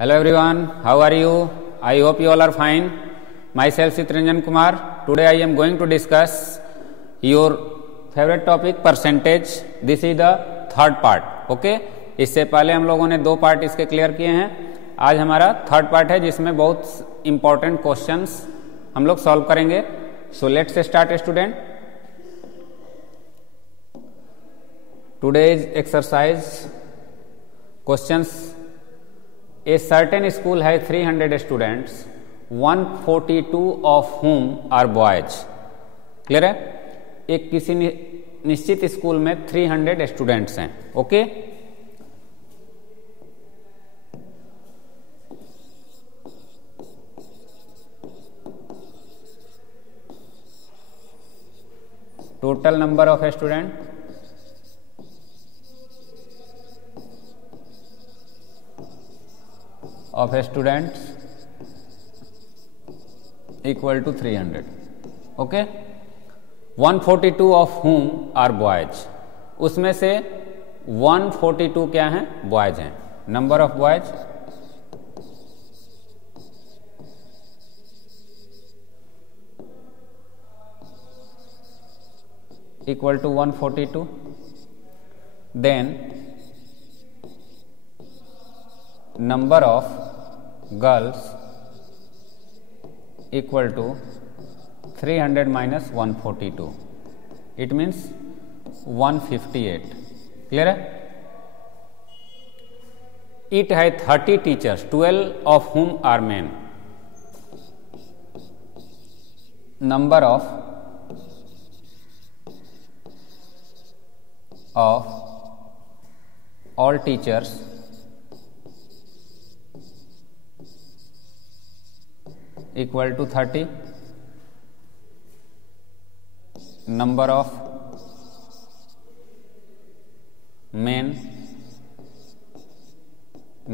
Hello everyone, how are you? I hope you all are fine. Myself Sitranjan Kumar. Today I am going to discuss your favorite topic percentage. This is the third part. Okay? इससे पहले हम लोगों ने 2 part इसके clear किए हैं. आज हमारा थर्ड पार्ट है जिसमें बहुत इंपॉर्टेंट क्वेश्चंस हम लोग सॉल्व करेंगे. So let's start student. Today's exercise questions. A certain school has 300 students, 142 of whom are boys. Clear है? एक किसी निश्चित स्कूल में 300 स्टूडेंट्स हैं. Okay? Total number of student of students equal to 300. Okay? 142 of whom are boys. उसमें से 142 क्या हैं? बॉयज हैं. Number of boys equal to 142. Then number of girls equal to 300 minus 142. It means 158. Clear है? It has 30 teachers, 12 of whom are men. Number of all teachers equal to 30. Number of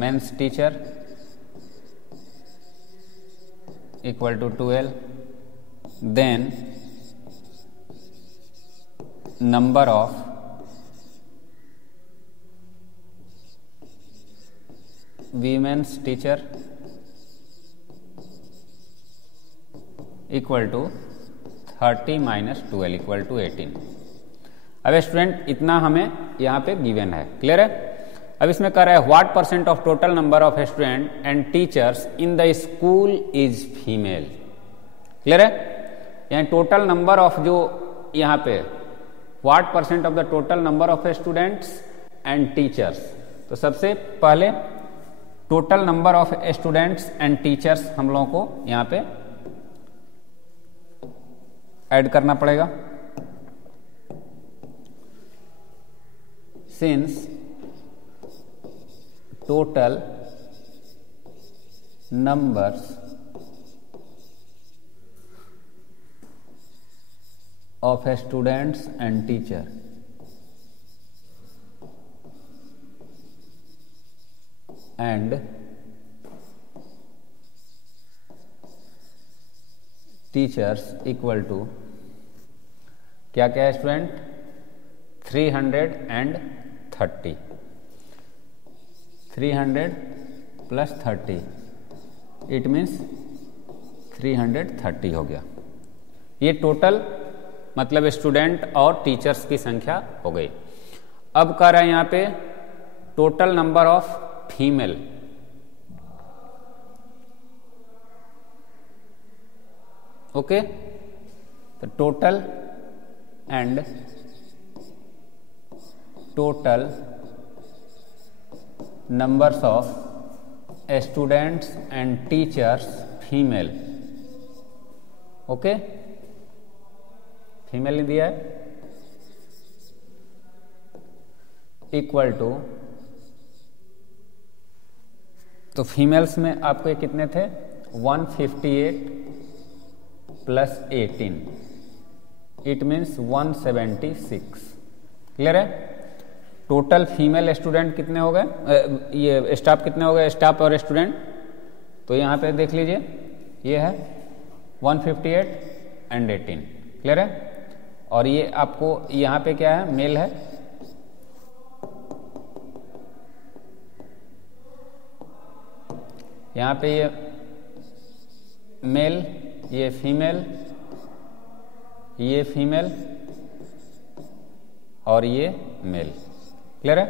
men's teacher equal to 12. Then number of women's teacher equal to 30 minus 12 equal to 18. अब student इतना हमें यहाँ पे given है. Clear है? अब इसमें कह रहा है what percent of total number of student and teachers in the school is female. Clear है? यहाँ टोटल नंबर ऑफ जो यहाँ पे what percent of the total number of students and teachers. तो सबसे पहले total number of students and teachers हम लोगों को यहाँ पे ऐड करना पड़ेगा. Since total numbers of students and teacher and teachers equal to क्या क्या है स्टूडेंट? 330. 300 प्लस 30 इट मीन्स 330 हो गया. ये टोटल मतलब स्टूडेंट और टीचर्स की संख्या हो गई. अब कह रहा है यहां पे total number of female. Okay? तो total and total numbers of students and teachers female. Okay? Female दिया है इक्वल टू. तो फीमेल्स में आपके कितने थे? 158 प्लस 18 इट मीन्स 176. क्लियर है? टोटल फीमेल स्टूडेंट कितने हो गए? ये स्टाफ कितने हो गए? स्टाफ और स्टूडेंट. तो यहाँ पे देख लीजिए ये है 158 एंड 18. क्लियर है? और ये आपको यहाँ पे क्या है? मेल है. यहाँ पे ये मेल, ये फीमेल, ये फीमेल और ये मेल। क्लियर है?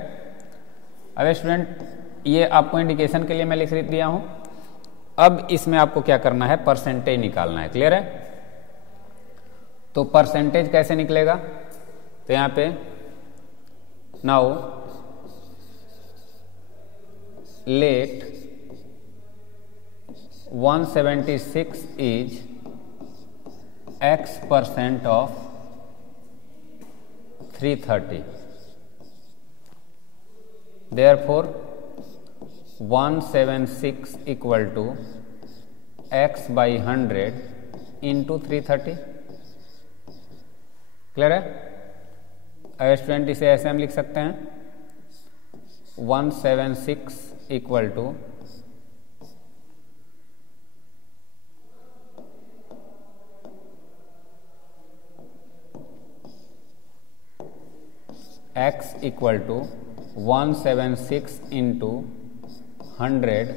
अब स्टूडेंट ये आपको इंडिकेशन के लिए मैं लिख दिया हूं। अब इसमें आपको क्या करना है, परसेंटेज निकालना है। क्लियर है? तो परसेंटेज कैसे निकलेगा, तो यहां पे now let 176 is x% of 330, therefore 176 equal to x by 100 into 330। Clear है? अब स्टूडेंट इसे ऐसे हम लिख सकते हैं 176 equal to x equal to 176 into 100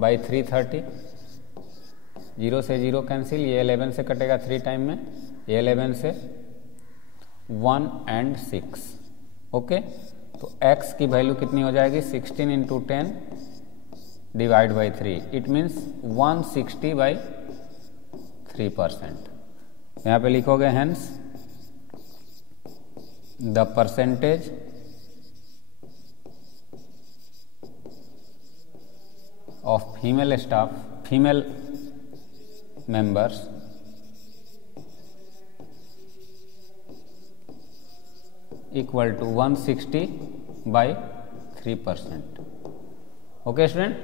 by 330। 0 से 0 कैंसिल, ये 11 से कटेगा 3 टाइम में, ये 11 से 1 and 6। ओके, तो x की वैल्यू कितनी हो जाएगी, 16 into 10 divide by 3, it means 160 by 3%। यहाँ पे लिखोगे hence the percentage of female staff, female members equal to 160 by 3%। Okay student,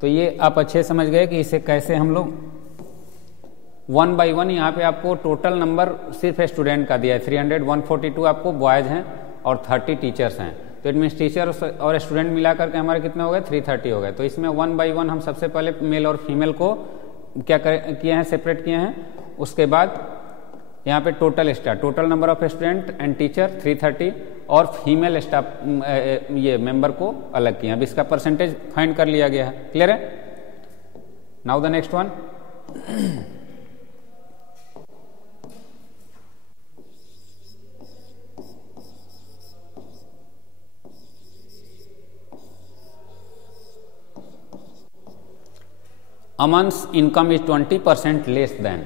तो ये आप अच्छे समझ गए कि इसे कैसे हम लोग 1 by 1, यहाँ पे आपको टोटल नंबर सिर्फ स्टूडेंट का दिया है 300, 142 आपको बॉयज हैं और 30 टीचर्स हैं, तो इट मीन्स टीचर और स्टूडेंट मिला करके हमारे कितने हो गए, 330 हो गए। तो इसमें 1 by 1 हम सबसे पहले मेल और फीमेल को क्या किए हैं, सेपरेट किए हैं। उसके बाद यहाँ पे total staff, total number of student and teacher 330 और फीमेल स्टाफ ये मेंबर को अलग किए हैं। अब इसका परसेंटेज फाइंड कर लिया गया है। क्लियर है? Now the next one, Aman's income is 20% less than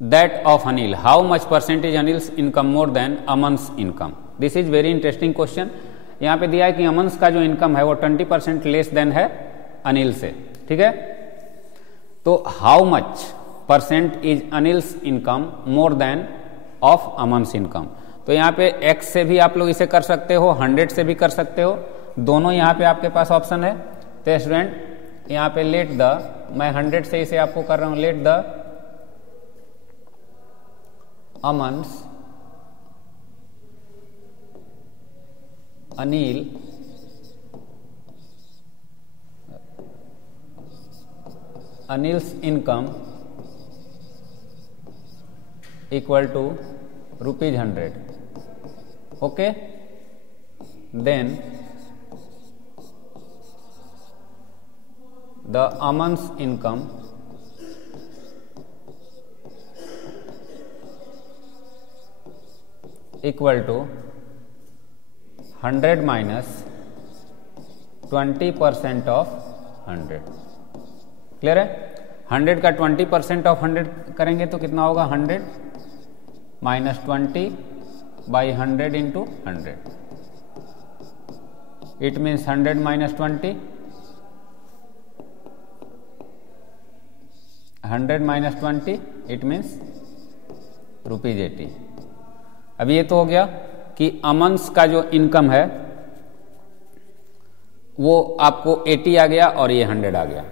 that of Anil. How much percentage Anil's income more than Aman's income? This is very interesting question. यहाँ पे दिया है कि अमन्स का जो इनकम है वो 20% लेस देन है अनिल से। ठीक है, तो how much percent is Anil's income more than of Aman's income. तो यहाँ पे x से भी आप लोग इसे कर सकते हो, 100 से भी कर सकते हो, दोनों यहाँ पे आपके पास ऑप्शन है। तो स्टूडेंट यहाँ पे लेट द, मैं 100 से इसे आपको कर रहा हूं, let the Aman's Anil Anil's income equal to ₹100। Okay, then the Aman's income equal to 100 minus 20% of 100। Clear है? 100 का 20% ऑफ 100 करेंगे तो कितना होगा, 100 minus 20 by 100 into 100, it means 100 minus 20, 100 minus 20, it means ₹80। अब ये तो हो गया कि अमन्स का जो इनकम है वो आपको 80 आ गया और ये 100 आ गया।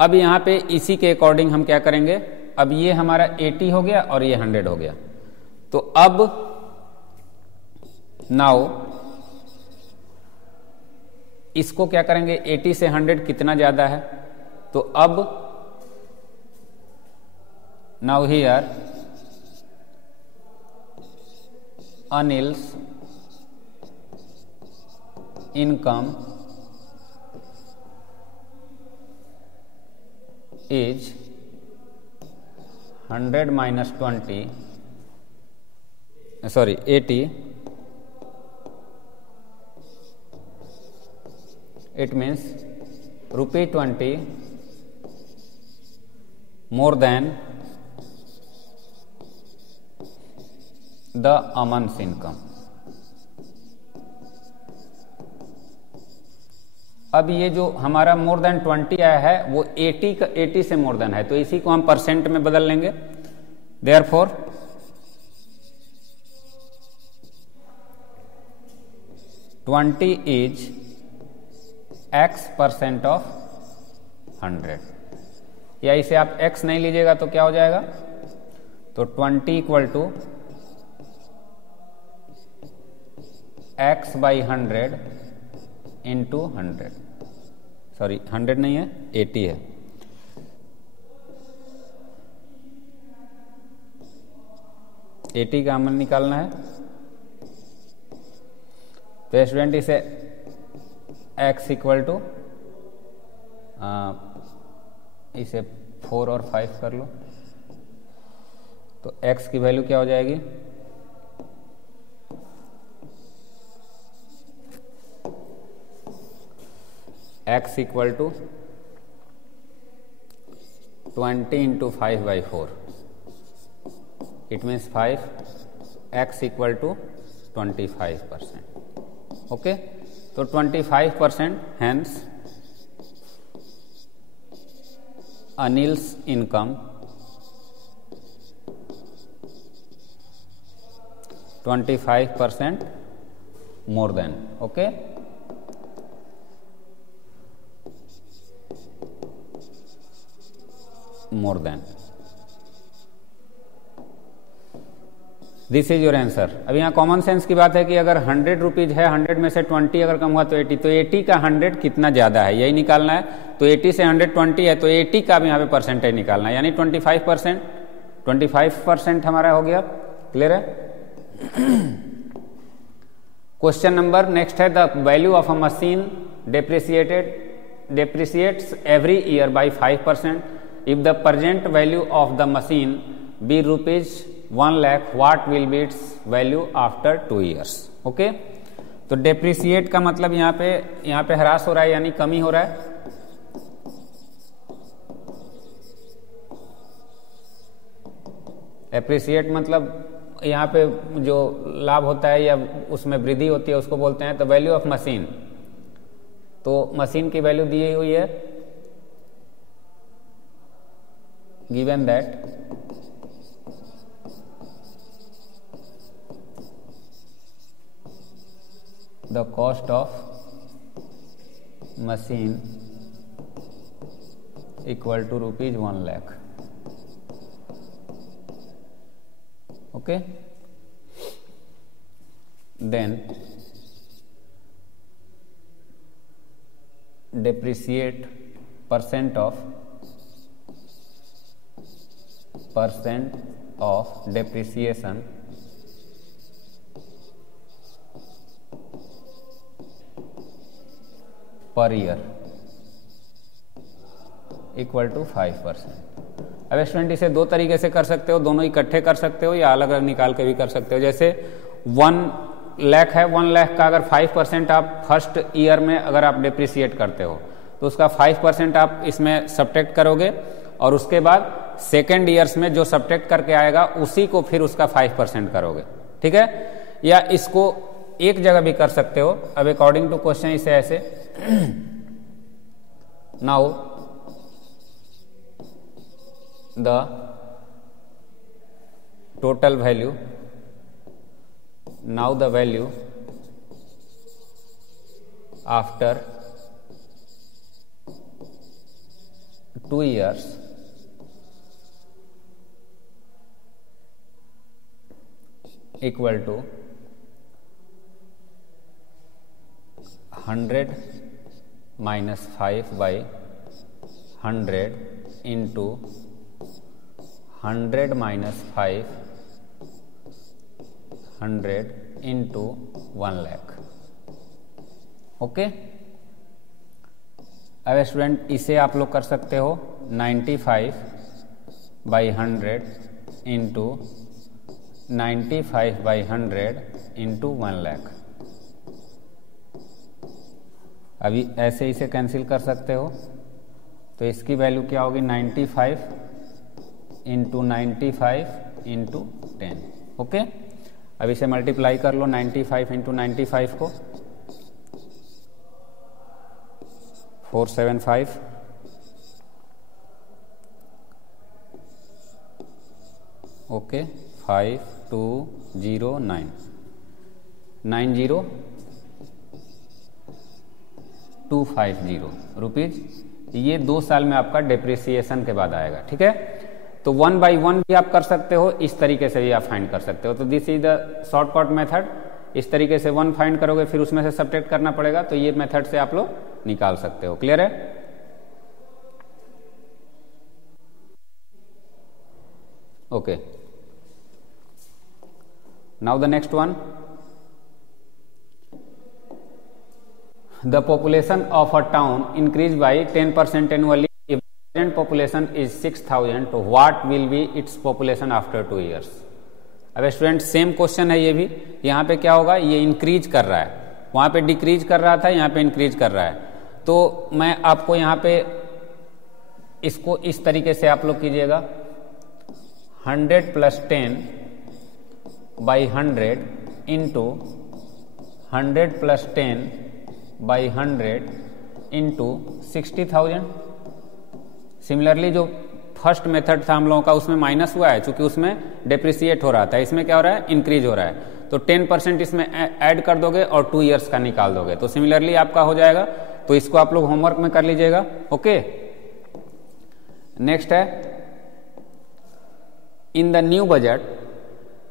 अब यहां पे इसी के अकॉर्डिंग हम क्या करेंगे, अब ये हमारा 80 हो गया और ये 100 हो गया। तो अब नाउ इसको क्या करेंगे, 80 से 100 कितना ज्यादा है, तो अब now here Anil's income is 100 minus 20, sorry 80, it means ₹20 more than the a month's income. अब ये जो हमारा मोर देन 20 आया है वो 80 से मोर देन है, तो इसी को हम परसेंट में बदल लेंगे. देयरफॉर 20 इज X% ऑफ 100, या इसे आप X नहीं लीजिएगा तो क्या हो जाएगा, तो 20 equal to X by 100 into 100, sorry 100 नहीं है 80 है. एटी का अमल निकालना है, तो स्टूडेंट इसे x इक्वल टू इसे 4 और 5 कर लो, तो x की वैल्यू क्या हो जाएगी, x equal to 20 into 5 by 4, it means 5, x equal to 25%. Okay, तो 25%, hence Anil's income 25% more than. Okay, more than, this is your answer. अब यहाँ कॉमन सेंस की बात है कि अगर 100 रुपीज है, 100 में से 20 अगर कम हुआ तो 80, तो 80 का 100 कितना ज्यादा है यही निकालना है. तो 80 से 100 20 है, तो 80 का भी यहाँ पे परसेंटेज निकालना है, यानी 25%. 25% हमारा हो गया. क्लियर है. क्वेश्चन नंबर नेक्स्ट है, the value of a machine depreciates every year by 5%. If the present value of the machine be rupees 1 lakh, what will be its value after 2 years? Okay, तो depreciate का मतलब यहाँ पे ह्रास हो रहा है यानी कमी हो रहा है. एप्रिसिएट मतलब यहाँ पे जो लाभ होता है या उसमें वृद्धि होती है उसको बोलते हैं. तो वैल्यू ऑफ मशीन, तो मशीन की वैल्यू दी हुई है, given that the cost of machine equal to rupees 1 lakh. Okay, then depreciate percent of depreciation per year equal to 5%. अब स्टूडेंट इसे दो तरीके से कर सकते हो, दोनों इकट्ठे कर सकते हो या अलग अलग निकाल के भी कर सकते हो. जैसे 1 लाख है, 1 लाख का अगर 5% आप फर्स्ट ईयर में अगर आप डिप्रिसिएट करते हो तो उसका 5% आप इसमें सब्ट्रैक्ट करोगे और उसके बाद सेकेंड ईयर्स में जो सब्ट्रैक्ट करके आएगा उसी को फिर उसका 5% करोगे. ठीक है, या इसको एक जगह भी कर सकते हो. अब अकॉर्डिंग टू क्वेश्चन इसे ऐसे now the total value, now the value after 2 years equal to 100 minus 5 by 100 into 100 minus 5 100 into 1 lakh. Okay, अब स्टूडेंट इसे आप लोग कर सकते हो 95/100 इंटू 95/100 इंटू 1 लाख। अभी ऐसे इसे कैंसिल कर सकते हो, तो इसकी वैल्यू क्या होगी 95 इंटू 95 इंटू 10। ओके, अब इसे मल्टीप्लाई कर लो 95 इंटू 95 को, 475। Okay, 5209 90250 rupees. ये 2 साल में आपका डिप्रिसिएशन के बाद आएगा। ठीक है, तो 1 by 1 भी आप कर सकते हो, इस तरीके से भी आप फाइंड कर सकते हो। तो this is the shortcut method. इस तरीके से 1 फाइंड करोगे, फिर उसमें से सब्ट्रैक्ट करना पड़ेगा, तो ये मेथड से आप लोग निकाल सकते हो। क्लियर है? Okay, now the next one. The population of a town increased by 10% annually. If the current population is 6,000, तो what will be its population after 2 years? अब स्टूडेंट सेम क्वेश्चन है ये भी। यहाँ पे क्या होगा, ये इंक्रीज कर रहा है, वहाँ पे डिक्रीज कर रहा था, यहाँ पे इंक्रीज कर रहा है। तो मैं आपको यहाँ पे इसको इस तरीके से आप लोग कीजिएगा, 100 + 10/100 इंटू 100 + 10/100 इंटू 60,000। सिमिलरली जो फर्स्ट मेथड था हम लोगों का, उसमें माइनस हुआ है, क्योंकि उसमें डेप्रिसिएट हो रहा था, इसमें क्या हो रहा है, इंक्रीज हो रहा है। तो 10% इसमें ऐड कर दोगे और 2 इयर्स का निकाल दोगे, तो सिमिलरली आपका हो जाएगा। तो इसको आप लोग होमवर्क में कर लीजिएगा। ओके, नेक्स्ट है, in the new budget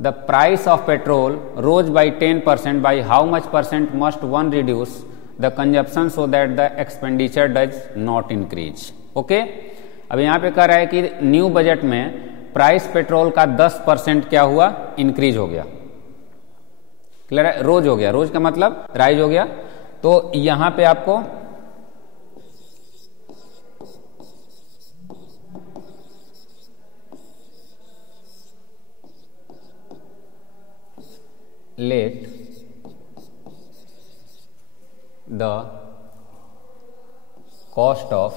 the price of petrol rose by 10%, by how much % must one reduce the consumption so that the expenditure does not increase. Okay, अब यहां पे कह रहा है कि न्यू बजट में प्राइस पेट्रोल का 10% क्या हुआ, इंक्रीज हो गया। क्लियर है? रोज हो गया, रोज का मतलब राइज हो गया। तो यहां पे आपको let the cost of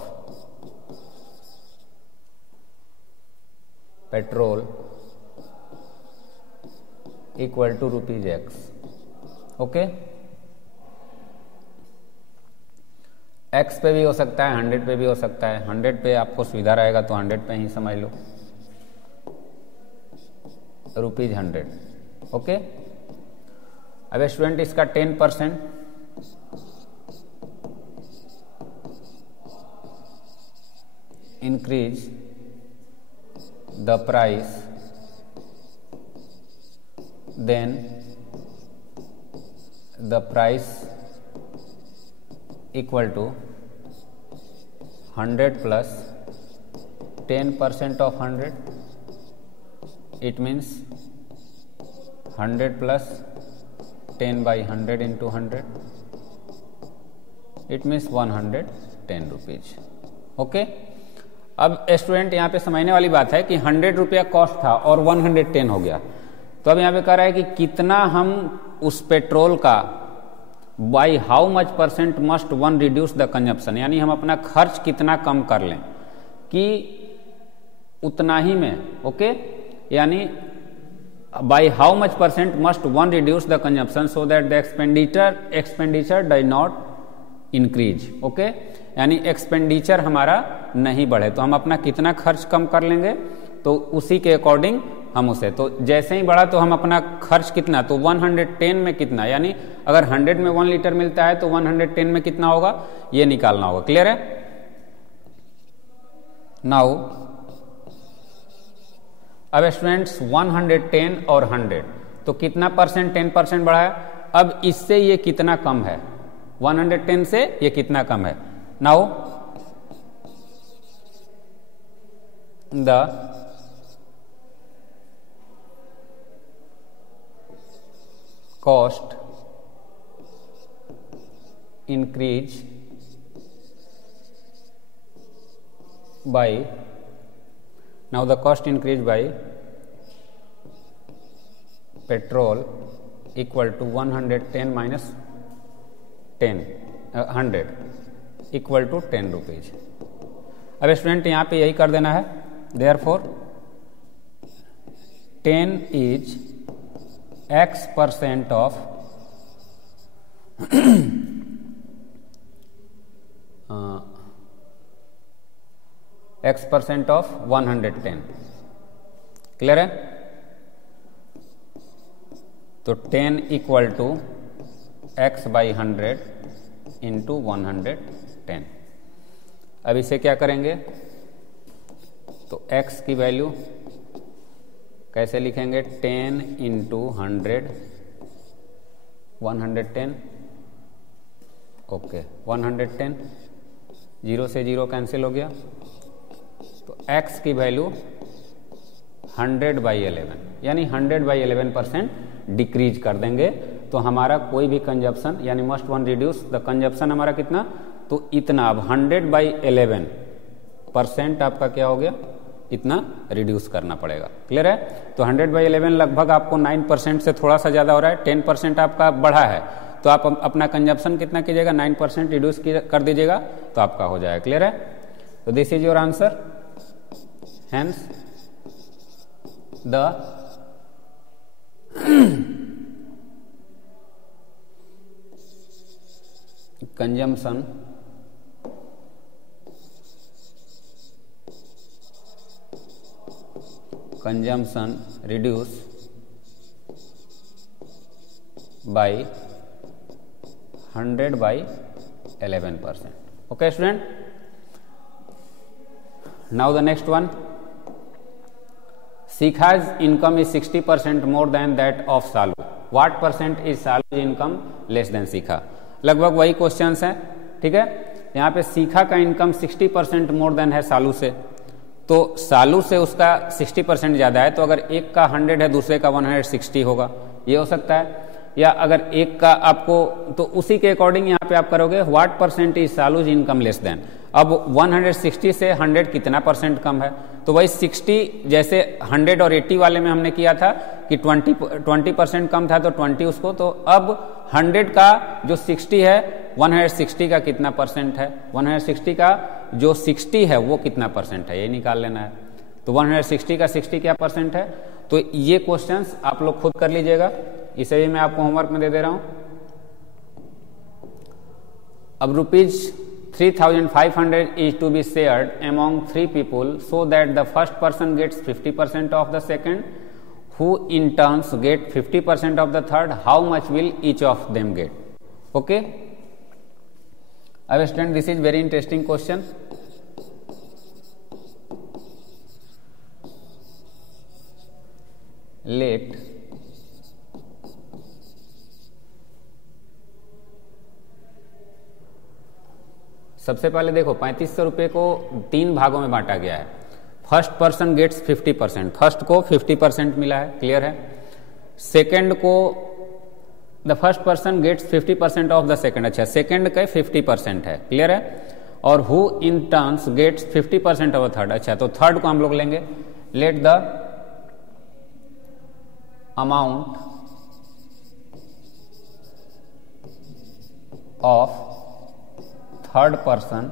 petrol equal to ₹X। Okay, X पे भी हो सकता है, 100 पे भी हो सकता है। 100 पे आपको सुविधा रहेगा तो 100 पे ही समझ लो, ₹100। ओके, अब स्टूडेंट इसका 10% increase the price, then the price equal to 100 plus 10% of 100. It means 100 plus 10/100 into 100. It means 110 rupees. Okay, अब स्टूडेंट यहाँ पे समझने वाली बात है कि 100 रुपया कॉस्ट था और 110 हो गया। तो अब यहाँ पे कह रहा है कि कितना हम उस पेट्रोल का by how much % must one reduce the consumption, यानी हम अपना खर्च कितना कम कर लें कि उतना ही में। ओके, यानी by how much % must one reduce the consumption so that the expenditure does not increase. Okay, यानी एक्सपेंडिचर हमारा नहीं बढ़े, तो हम अपना कितना खर्च कम कर लेंगे, तो उसी के अकॉर्डिंग हम उसे, तो जैसे ही बढ़ा तो हम अपना खर्च कितना, तो 110 में कितना, यानी अगर 100 में 1 लीटर मिलता है तो 110 में कितना होगा, ये निकालना होगा। क्लियर है? नाउ अब स्टूडेंट्स 110 और 100, तो कितना % 10% बढ़ा है। अब इससे ये कितना कम है, 110 से ये कितना कम है। Now the cost increase by, now the cost increased by petrol equal to 110 minus 10 100 equal to 10 rupees. अब स्टूडेंट यहां पे यही कर देना है, therefore 10 is x% of x% of 110। Clear है? तो 10 equal to x by 100 into 110। अब इसे क्या करेंगे, तो x की वैल्यू कैसे लिखेंगे, 10 इंटू 100 110, ओके 110, 0 से 0 कैंसिल हो गया, तो x की वैल्यू 100 बाई 11 यानी 100 बाई 11% डिक्रीज कर देंगे। तो हमारा कोई भी कंजप्शन यानी must one reduce the consumption हमारा कितना, तो इतना। अब 100 बाई 11% आपका क्या हो गया, इतना रिड्यूस करना पड़ेगा। क्लियर है? तो 100 बाई 11 लगभग आपको 9% से थोड़ा सा ज़्यादा हो रहा है, 10% आपका बढ़ा है, तो आप अपना कंजप्शन कितना कीजिएगा, 9% रिड्यूस कर दीजिएगा, तो आपका हो जाएगा। क्लियर है? तो this is your answer. Hence the consumption reduce by 100 by 11%. Okay student, now the next one, Sikha's income is 60% more than that of Salu. What percent is Salu's income less than Sikha? लगभग वही questions हैं। ठीक है, यहाँ पे सीखा का income 60% more than है सालू से, तो सालू से उसका 60% ज़्यादा है, तो अगर एक का 100 है दूसरे का 160 होगा, ये हो सकता है। या अगर एक का आपको, तो उसी के अकॉर्डिंग यहाँ पे आप करोगे what percent is Salu's income less than. अब 160 से 100 कितना परसेंट कम है, तो वही 60 जैसे 100 और 80 वाले में हमने किया था कि 20% कम था तो 20 उसको, तो अब 100 का जो 60 है 160 का कितना परसेंट है, 160 का जो 60 है वो कितना परसेंट है, ये निकाल लेना है। तो 160 का 60 क्या परसेंट है, तो ये क्वेश्चंस आप लोग खुद कर लीजिएगा, इसे भी मैं आपको होमवर्क में दे दे रहा हूं। अब ₹3,500 is to be shared among 3 people so that the first person gets 50% of the second, who in turns get 50% of the third. How much will each of them get? Okay, I understand this is very interesting question. Let सबसे पहले देखो 3500 रुपये को 3 भागों में बांटा गया है। फर्स्ट पर्सन गेट्स 50%, फर्स्ट को 50% मिला है, क्लियर है। सेकंड को the first person gets 50% of the second, अच्छा सेकंड का 50% है, क्लियर है। और who in turns gets 50% of third, अच्छा तो थर्ड को हम लोग लेंगे। Let the amount of third person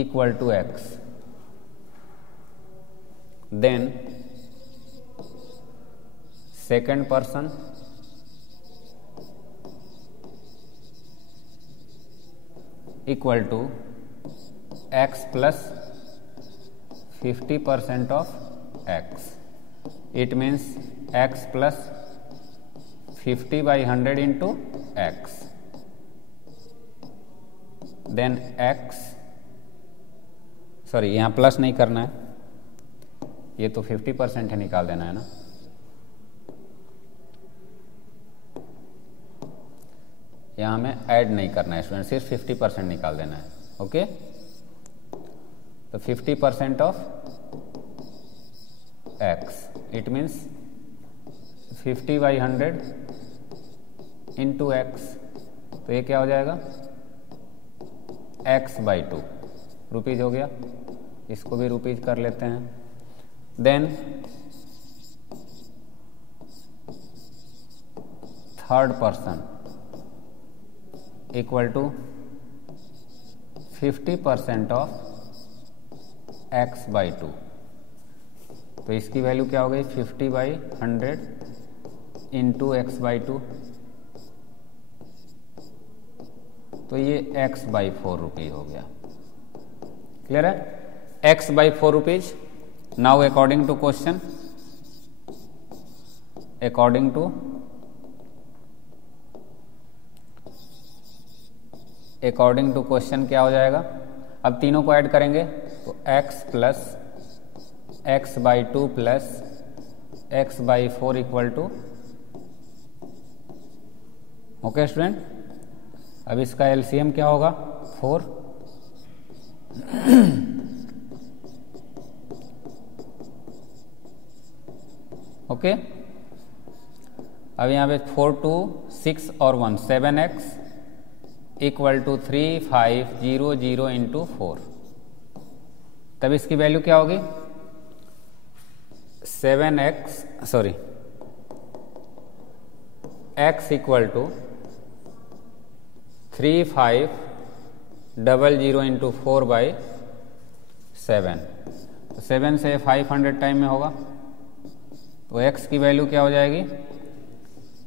equal to x, then second person equal to x plus 50% of x. It means x plus 50 by 100 into x, then x, sorry यहाँ plus नहीं करना है, ये तो 50% है, निकाल देना है ना। यहाँ हमें ऐड नहीं करना है स्टूडेंट, सिर्फ 50% निकाल देना है। ओके, तो 50% of x, it means 50 by 100 into x, तो ये क्या हो जाएगा x/2 रुपीज हो गया, इसको भी रुपीज कर लेते हैं। Then third person equal to 50% of x/2, तो इसकी वैल्यू क्या हो गई 50/100 इंटू x/2, तो ये x/4 रुपीज हो गया। क्लियर है, x/4 rupees. Now according to question, according to question क्या हो जाएगा, अब तीनों को ऐड करेंगे तो x plus x/2 plus x/4 equal to, okay student. अब इसका एलसीएम क्या होगा 4, ओके। अब यहाँ पे 4 2 6 और 1 7x इक्वल टू 3500 इंटू 4, तब इसकी वैल्यू क्या होगी x इक्वल टू 3500 इंटू 4/7, तो 7 से 500 टाइम में होगा, तो x की वैल्यू क्या हो जाएगी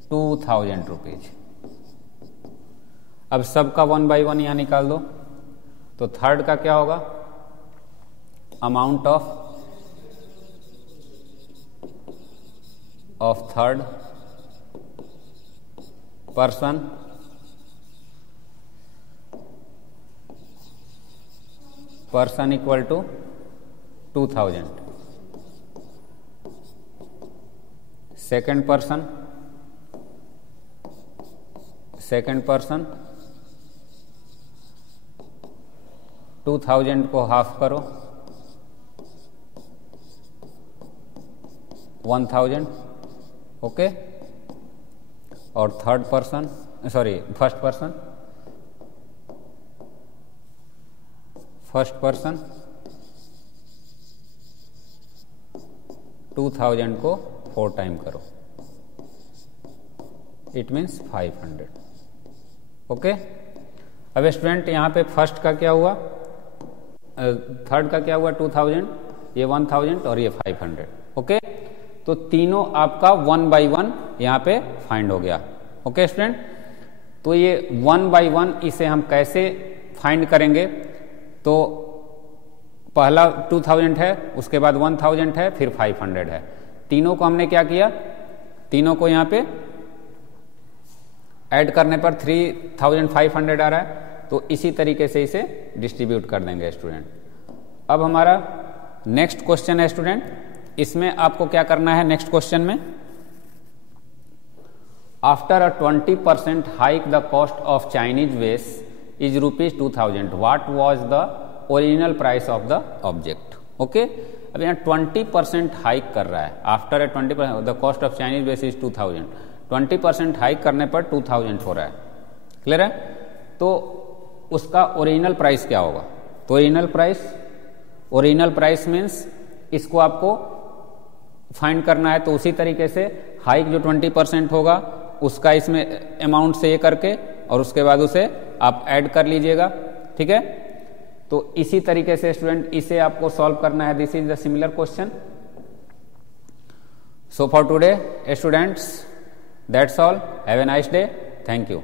2000 रुपीज। अब सबका 1 बाई 1 यहां निकाल दो, तो थर्ड का क्या होगा amount of third person equal to 2000। Second person 2000 को हाफ करो 1000, ओके। और फर्स्ट पर्सन 2000 को 4 टाइम करो, इट मीन्स 500, ओके। अब स्टूडेंट यहाँ पे फर्स्ट का क्या हुआ, थर्ड का क्या हुआ 2000, ये 1000 और ये 500, ओके। तो तीनों आपका 1 बाई 1 यहाँ पे फाइंड हो गया, ओके स्टूडेंट। तो ये 1 बाई 1 इसे हम कैसे फाइंड करेंगे, तो पहला 2000 है, उसके बाद 1000 है, फिर 500 है। तीनों को हमने क्या किया, तीनों को यहाँ पे ऐड करने पर 3500 आ रहा है, तो इसी तरीके से इसे डिस्ट्रीब्यूट कर देंगे स्टूडेंट। अब हमारा नेक्स्ट क्वेश्चन है स्टूडेंट, इसमें आपको क्या करना है नेक्स्ट क्वेश्चन में, after a 20% hike the cost of Chinese vase is ₹2000, what was the original price of the object, okay. अब यहाँ 20% हाइक कर रहा है, after a 20% the cost of Chinese vase is 2000, 20% hike करने पर 2000 हो रहा है, क्लियर है। तो उसका ओरिजिनल प्राइस क्या होगा, तो ओरिजिनल प्राइस मीन्स इसको आपको फाइंड करना है, तो उसी तरीके से हाइक जो 20% होगा उसका इसमें अमाउंट से ये करके और उसके बाद उसे आप ऐड कर लीजिएगा, ठीक है। तो इसी तरीके से स्टूडेंट इसे आपको सॉल्व करना है, this is the similar question. So for today students, that's all, have a nice day, thank you.